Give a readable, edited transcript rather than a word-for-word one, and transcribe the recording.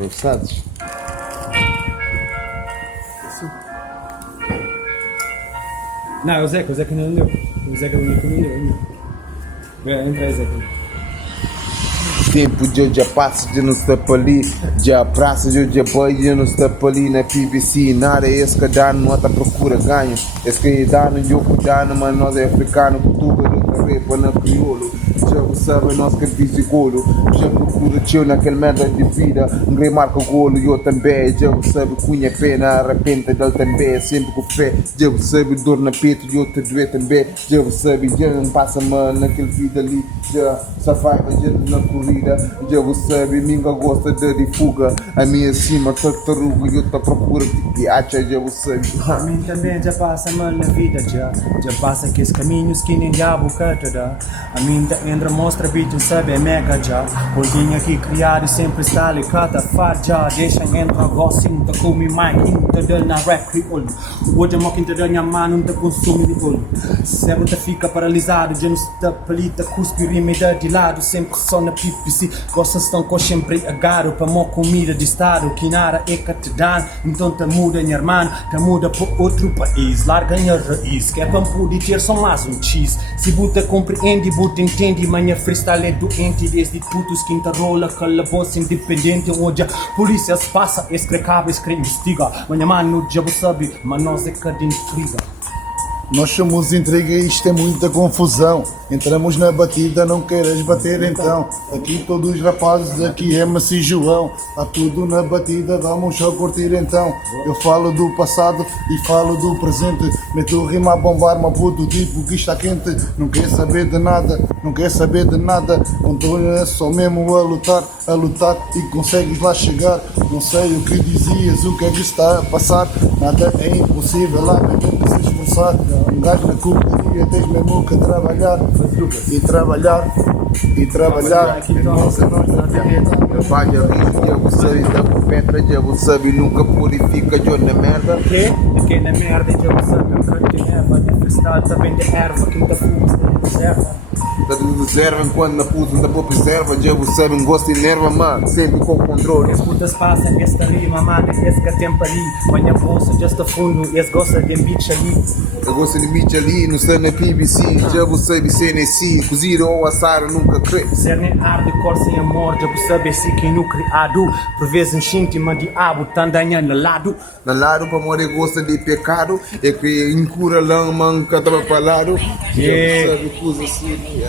Roçados. Não, o Zeca não deu. O Zeca é o único que não deu. Entra aí, Zeca. Tempo de eu já passo, de não estar ali. Já praça, de eu já boy, de não estar ali na PVC. Nada é esse que dá, não está procura ganho. Esse que dá, não deu por dano, mas nós é africano, cultura, nunca repa na crioulo. Já você sabe, nós que visigolo. Já procura tio naquele merda de vida. Ninguém marca o golo e eu também. Já você sabe, cunha pena, arrepende dele também. Sempre com fé. Já você sabe, dor na peito e eu te doer também. Já você sabe, já não passa mal naquele vida ali. Já só faz a gente na corrida. Já você sabe, minha gosta de fuga. A minha cima, tartaruga e eu te procura que acha. Já você sabe. A mim também já passa mal na vida, já passa aqueles caminhos que nem diabo cata dá. A mim entra mostra bicho sabe é mega já. Holdinho aqui criado sempre está ali cata já. Deixa entrar gostinho da come mais quinta del na rap crioulo. Hoje a moquinta da minha mano não te consome de olho. Sempre te fica paralisado, já não está palita, cuspe rima de lado, sempre só na PPC. Gostas estão com sempre agarro para uma comida de estado. Que nada é que te dá, então te muda minha irmã, te muda para outro país. Larga minha raiz, que é para poder ter só mais um cheese. Se buta compreende, buta entende, manhã freestyle é doente. Desde putos quinta rola, calabouço independente. Onde a polícia se passa, escrecava, investiga. Manhã mano, já você sabe, mas nós é que de intriga. Nós somos intriga e isto é muita confusão. Entramos na batida, não queiras bater então. Aqui todos os rapazes, aqui é Maci João. Está tudo na batida, vamos só curtir então. Eu falo do passado e falo do presente. Meto rima a bombar, mas puto tipo que está quente. Não quer saber de nada, não quer saber de nada. Antônio é só mesmo a lutar e consegues lá chegar. Não sei o que dizias, o que é que está a passar. Nada é impossível, lá mesmo de se esforçar. Um gajo na cultura, tens mesmo que trabalhar. E trabalhar. Nossa, Trabalha risco, já você sabe, dá por pedra, já você sabe, nunca purifica, já na merda. Que na merda, já você sabe, eu canto de erva. De freestyle também de erva, quinta fuma, reserva. Tá de reserva enquanto na puta da boa preserva, já você sabe, gosto de nerva, mas sempre com controle. As putas passam, esta rima, mano, esse que tempo ali. Manhã bolsa, já está fundo, esse gosta de bicho ali. Eu gosto de bicho ali, não sei na PBC, já você sabe, CNC, cozido ou assar, nunca crê. Ser nem arde, cor sem amor, já você sabe, se quem não criado. Por vezes um xintima de abo, tandanha no lado. Na lado, para morrer, gosta de pecado, é que incura lama, cada palado. Já você sabe, coisa assim.